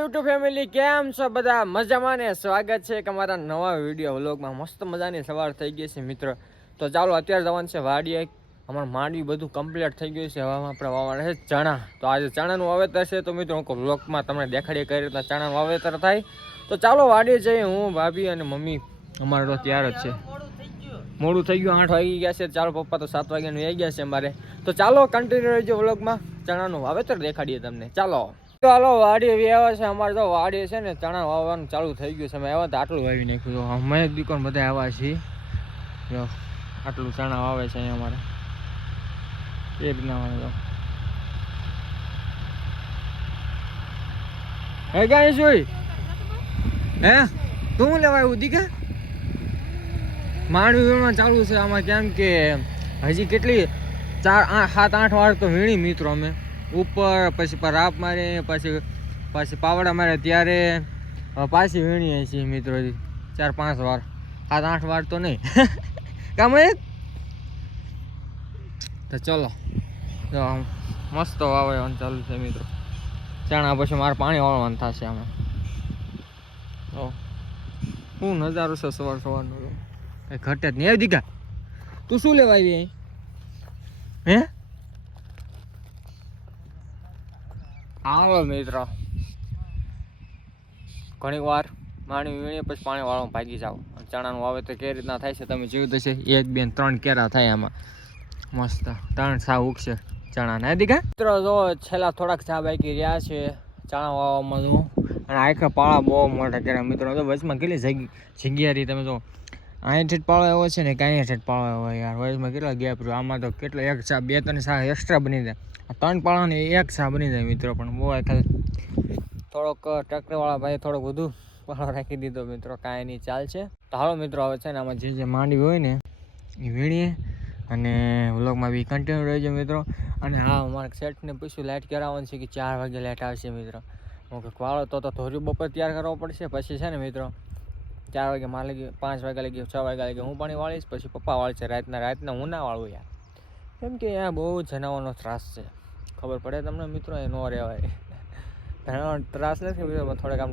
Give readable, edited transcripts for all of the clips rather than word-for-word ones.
YouTube family કેમ છો બધા મજામાં ને સ્વાગત છે અમારા નવા વિડીયો વ્લોગમાં। મસ્ત મજાની સવાર થઈ ગઈ છે મિત્રો। તો ચાલો અત્યારે જવાનું છે વાડીએ। અમારું માંડવી બધું કમ્પ્લીટ થઈ ગયું છે। હવે આપણે વાવવાના છે ચણા। તો આજે ચણાનું વાવેતર છે તો મિત્રો હું વ્લોગમાં તમને દેખાડીએ કઈ રીતના ચણાનું વાવેતર થાય। તો ચાલો વાડીએ જઈએ। હું ભાભી અને મમ્મી અમારે તો તૈયાર જ છે। મોડું થઈ ગયું, 8 વાગી ગયા છે। ચાલો પપ્પા તો 7 વાગ્યાનું આવી ગયા છે અમારે। તો ચાલો કન્ટિન્યુ રહેજો વ્લોગમાં, ચણાનું વાવેતર દેખાડીએ તમને। ચાલો તો હાલો વાડી આવ્યા છે અમારે। તો વાડી છે ને ચણા વાવવાનું ચાલુ થઈ ગયું છે। અમે આવ્યા તો આટલું વાવી નાખ્યું। અમે એક દીકરો બધા આવ્યા છીએ, જો આટલું ચણા વાવે છે અહીંયા અમારે એ રીતના વાવે। હે ગાય જોઈ હે તું લેવા આવ્યું દીકા? માંડવી વીણવા ચાલુ છે આમાં, કેમ કે હજી કેટલી 4 7 8 વાર તો વીણી મિત્રો અમે ઉપર, પછી રાપ મારી, પછી પાવડા મારે, ત્યારે પાછી વીણીએ છીએ મિત્રો 4 5 વાર, 7 8 વાર તો નહીં કામ એક। તો ચલો જો મસ્ત વાવવાનું ચાલુ છે મિત્રો ચણા। પછી મારે પાણી વાળવાનું થશે આમાં। તો શું નજારો છે સવાર સવારનો, કઈ ઘટે જ નહીં। દીકા તું શું લેવા આવી અહીં હે? હાલો મિત્રો ઘણી વાર માંડવી વીણીએ પછી પાણી વાળવા ભાગી જાવ। ચણાનું વાવેતર કઈ રીતના થાય છે તમે જોયું થશે। 1 2 3 કેરા થાય આમાં, મસ્ત 3 છા ઉગશે ચણાના। દીકા મિત્રો જો છેલ્લા થોડાક છા બાકી રહ્યા છે ચણા વાવવામાં જો। અને આખા પાળા બહુ મોટા કર્યા મિત્રો। તો વચમાં કેટલી જગ્યા રહી તમે જો, અહીં ઠેઠ પાળો એવો છે ને કાંઈ ઠેઠ પાળો એવો યાર, વચમાં કેટલા ગેપ રહ્યો। આમાં તો કેટલો 1 છા 2 3 છા એક્સ્ટ્રા બની જાય। 3 પાળાને 1 છા બની જાય મિત્રો। પણ બહુ ખાલી થોડોક ટ્રેક્ટરવાળા ભાઈ થોડોક વધુ પાળો રાખી દીધો મિત્રો, કાંઈ નહીં ચાલશે। તો હાલો મિત્રો હવે છે ને આમાં જે માંડવી હોય ને એ વીણીએ અને વ્લોગમાં બી કન્ટિન્યુ રહેજો મિત્રો। અને હા અમારે સેટને પૂછ્યું લાઇટ કરાવવાની છે કે 4 વાગે લાઇટ આવશે મિત્રો। હું કે વાળો તો ધોર્યું બપોર તૈયાર કરવો પડશે, પછી છે ને મિત્રો 4 વાગે મારે લગી 5 વાગ્યા લગી 6 વાગ્યા લગી હું પાણી વાળીશ, પછી પપ્પા વાળશે રાતના હું ના વાળું યાર, કેમ કે અહીંયા બહુ જનાવરનો ત્રાસ છે, ખબર પડે તમને મિત્રો। એ નો રહેવાય, જનાવરનો ત્રાસ નથી મિત્રો, થોડાક આમ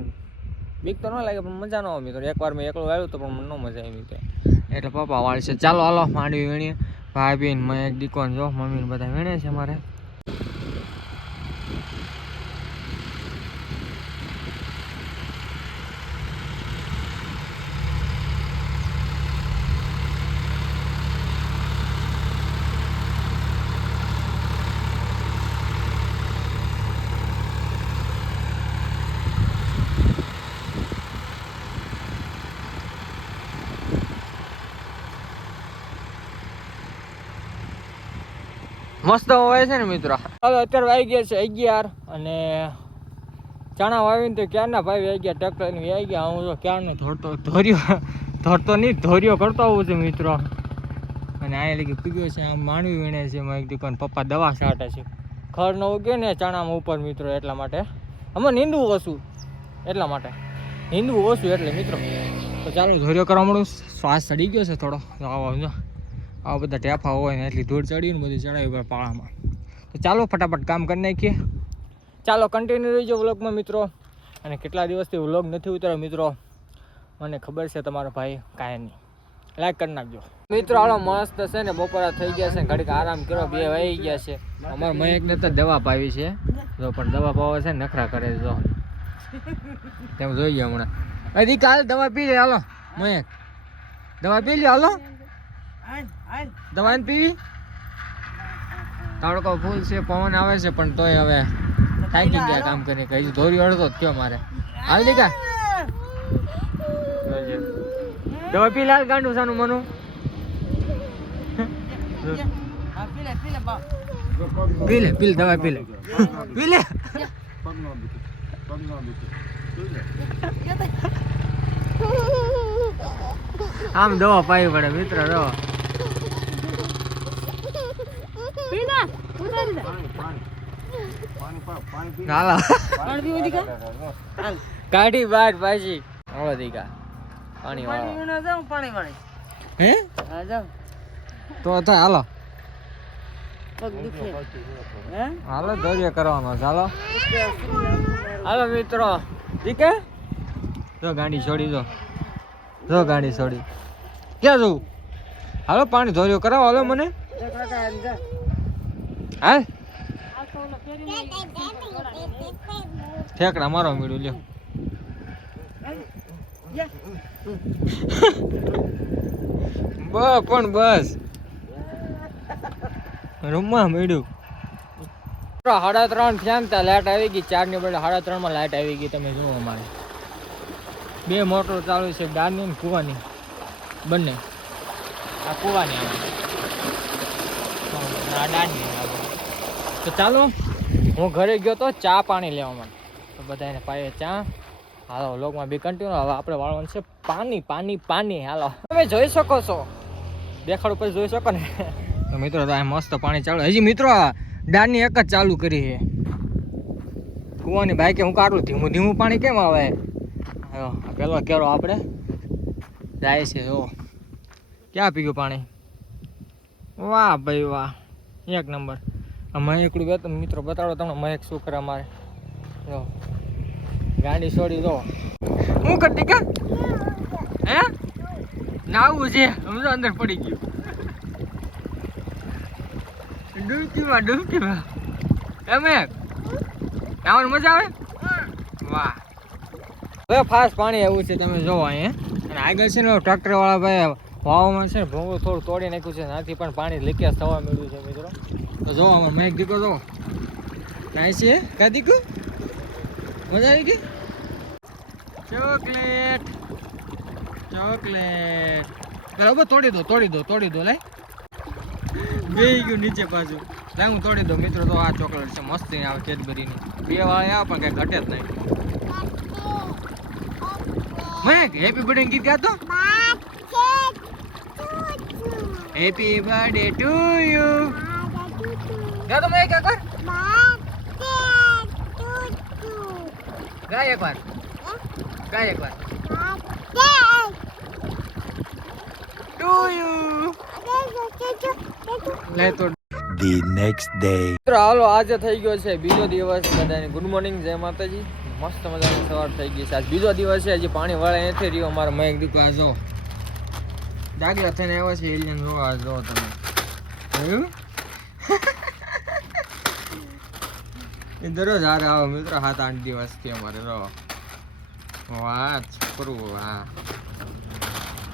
બીક તો ન લાગે પણ મજા ન આવે મિત્રો। એકવાર મેં એકલું આવ્યું તો પણ મને ન મજા આવી મિત્રો, એટલે પપ્પા વાળશે। ચાલો હાલો માંડવી વીણીએ। ભાઈ મેં એક દીકરો જો મમ્મીને બધા વીણે છે મારે। મસ્ત હોય છે ને મિત્રો। હવે અત્યારે વાગી ગયા છે 11 અને ચણા વાવીને તો ક્યારના ભાઈ વાગી ગયા, ટ્રેક્ટર ની વાગી ગયા। હું તો ક્યારનો ધોર્યો કરતો હોઉં છું મિત્રો। અને અહીંયા લગી પીગ્યો છે, આમ માંડવી વીણે છે એક દુકાન, પપ્પા દવા છાંટે છે। ખર ન ઉગે ને ચણામાં ઉપર મિત્રો, એટલા માટે આમાં નીંદવું ઓછું, એટલા માટે નીંદવું ઓછું એટલે મિત્રો। તો ચાલો ધોર્યો કરવા મળું, શ્વાસ ચડી ગયો છે થોડો। આવા બધા ટેફા હોય ને એટલી ધૂળ ચડી ને બધી ચડાવી પડે પાળામાં। તો ચાલો ફટાફટ કામ કરી નાખીએ। ચાલો કન્ટિન્યુ રહીજો વ્લોગમાં મિત્રો। અને કેટલા દિવસથી વ્લોગ નથી ઉતાર્યો મિત્રો, મને ખબર છે તમારો ભાઈ કાંઈ નહીં, લાઈક કરી નાખજો મિત્રો। હાલો મસ્ત છે ને બપોરા થઈ ગયા છે, ઘડીક આરામ કરો, 2 વાગી ગયા છે। અમારે મયંકને તો દવા પાવી છે જો, પણ દવા પાવા છે નખરા કરે જો, તેમ જોઈએ હમણાં। હજી કાલ દવા પી લે હાલો મયંક, દવા પી લે હાલો, દવા પીવી। તડકો ફૂલ છે, પવન આવે છે, પણ તોય હવે થાકી ગયા કામ કરીને, હજી ધોરી અડધો જ થયો મારે। હાલ દીકા દવા પી લાલ ગાંડું સાનું મનું પી લે દવા પી લે આમ દવા પાવી પડે મિત્ર। દવા કાઢી બાર પાછી હળો દીકા પાણી વાળો હે તો થાય। હાલો હાલો ધૈર્ય કરવાનો, ચાલો હાલો મિત્રો। ઠીક હે જો ગાડી છોડી જો ગાડી છોડી ક્યાં જવું હાલો પાણી ધોર્યો કરાવો હાલો મને હા ઠેકડા મારો મીડું લ્યો બસ રૂમમાં મીડું 3:30 થયા ને ત્યાં લાઈટ આવી ગઈ 4 ની બદલે 3:30 માં લાઈટ આવી ગઈ તમે જુઓ અમારે 2 મોટર ચાલુ છે ડાની ને કુવાની બંને આ કુવાની આ ડાની તો ચાલો હું ઘરે ગયો તો ચા પાણી લેવા માટે તો બધાને પાયે ચા હાલો લોકમાં બી કન્ટિન્યુ હવે આપણે વાળવાનું છે પાણી હાલો તમે જોઈ શકો છો દેખાડ ઉપર જોઈ શકો ને તો મિત્રો તો આ મસ્ત પાણી ચાલુ હજી મિત્રો ડાની એક જ ચાલુ કરી છે કુવાની બાઈકે હું કાઢું ધીમું પાણી કેમ આવે પેલો કેરો આપણે જાય છે જો ક્યાં પી ગયું પાણી વાહ ભાઈ વાહ એક નંબર મહેકડું બે મિત્રો બતાડો તમને મહેક શું કરે અમારે જો ગાડી છોડી દો હું કરતી કા હે નાવું છે હું તો અંદર પડી ગયું ડૂબકીમાં એમ નાવાની મજા આવે વાહ હવે ફાસ્ટ પાણી એવું છે તમે જોવો અહીંયા અને આગળ છે ને ટ્રેક્ટર વાળા ભાઈ વાવામાં છે ને ભૂંગળું થોડું તોડી નાખ્યું છે નાથી પણ પાણી લીકેજ થવા મળ્યું છે મિત્રો તો જો અમારે મહેક દીકો જો કાંઈ છે કા દીકુ મજા આવી ગઈ ચોકલેટ બરાબર તોડી દો લઈ બે ગયું નીચે પાછું લાય હું તોડી દઉં મિત્રો તો આ ચોકલેટ છે મસ્તી આવે કેડબરીની 2 વાળી આવે પણ કઈ ઘટે જ નહીં મહેક હેપી બર્થડે ગીત ગાતો હેપી બર્થડે ટુ યુ गा तो मैं क्या कर गा एक बार टू यू ले तो the next day મિત્રો હાલો આજે થઈ ગયો છે બીજો દિવસ બધાને ગુડ મોર્નિંગ જય માતાજી મસ્ત મજાની સવાર થઈ ગઈ છે આજ બીજો દિવસ છે હજી પાણી વાળા નથી રહ્યો અમારો મહેક દીકરો આ જો દાગલા થઈને આવ્યા છે એલિયન જો આ જો તમે જોયું એ દરરોજ હારે આવે મિત્રો 7-8 દિવસથી અમારે રહો વાહ છોકરું વાહ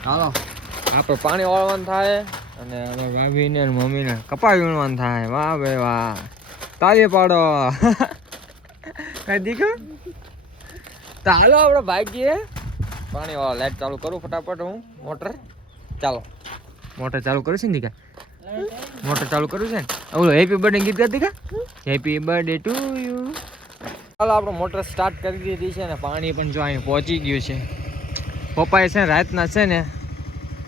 હાલો આપણે પાણી વાળવાનું થાય અને અમારા ભાભીને મમ્મીને કપાસ વીણવાનું થાય વાહ ભાઈ વાહ તાળી પાડો કઈ દીકરો તો હાલો આપણે ભાગીએ પાણી વાળા લાઈટ ચાલુ કરું ફટાફટ હું મોટર ચાલો મોટર ચાલુ કરું છું ને દીકા મોટર ચાલુ કરું છે ને ઓલો હેપી બર્થડે ગીત ગાતી કા હેપી બર્થડે ટુ યુ ચાલો આપણે મોટર સ્ટાર્ટ કરી દીધી છે ને પાણી પણ જો અહીં પહોંચી ગયું છે પપ્પાએ છે રાતના છે ને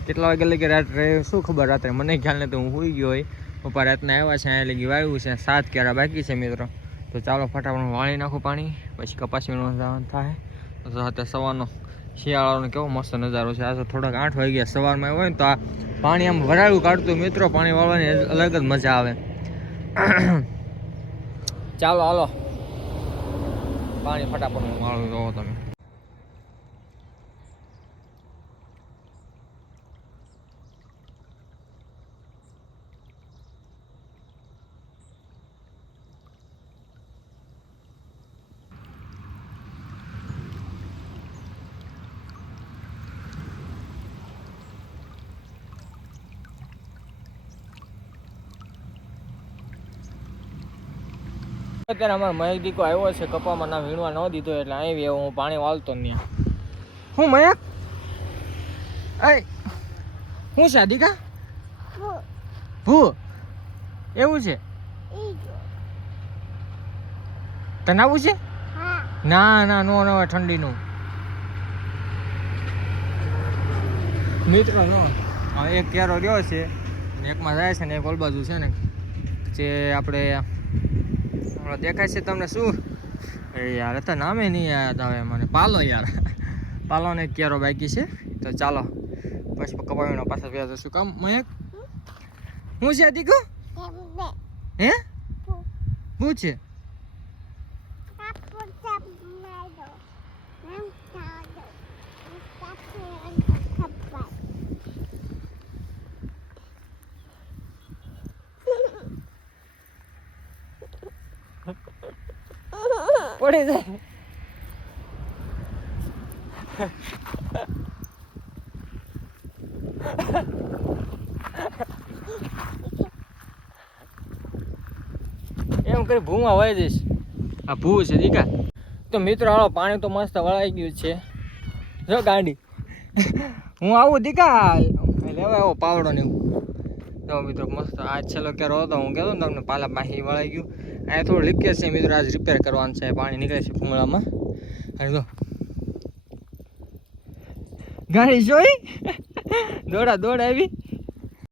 કેટલા વાગે લગી રાત રહે શું ખબર રાત્રે મને ખ્યાલ નથી હું સૂઈ ગયો હોય પપ્પા રાતના આવ્યા છે અહીંયા લગી વાળ્યું છે 7 કેરા બાકી છે મિત્રો તો ચાલો ફટાફટ વાળી નાખું પાણી પછી કપાસ વીણવાનું જવાનું થાય તો અત્યારે સવારનો શિયાળાનો કેવો મસ્ત નજારો છે આ તો થોડાક 8 વાગ્યા સવારમાં હોય ને તો આ પાણી આમ ભરાયું કાઢતું મિત્રો પાણી વાળવાની અલગ જ મજા આવે ચાલો હાલો પાણી ફટાફટ વાળું જોવો તમે અત્યારે અમારો મહેક દીકો આવ્યો છે કપામાં ના વીણવા ન દીધો એટલે આવી હું પાણી વાળતો નહીં હું મહેક હું છે દીકા ભૂ એવું છે તને આવું છે ના ના નો ન હોય ઠંડીનું મિત્રો નો એક કેરો રહ્યો છે એકમાં જાય છે ને એક ઓલ બાજુ છે ને જે આપણે દેખાય છે તમને શું યાર તો નામે નહીં યાદ આવે મને પાલો યાર પાલોને એક કેરો બાકી છે તો ચાલો પછી કપાવીનો પાછા વ્યાજ શું કામ મહેક હું છે દીકો હે શું છે પડી જાય એમ કરી ભૂમાં વહી જઈશ આ ભૂ છે દીકા તો મિત્રો હાલો પાણી તો મસ્ત વળાઈ ગયું છે જો ગાડી હું આવું દીકા લેવા આવો પાવડો ને એવું જો મિત્રો મસ્ત આજ છેલ્લો ક્યારે હતો હું કહેતો ને તમને પાલા પાછી વળાઈ ગયું અહીંયા થોડું લીકેજ છે મિત્રો આજ રિપેર કરવાનું છે પાણી નીકળે છે ભૂંગળામાં અને જો ગાડી જોઈ દોડા આવી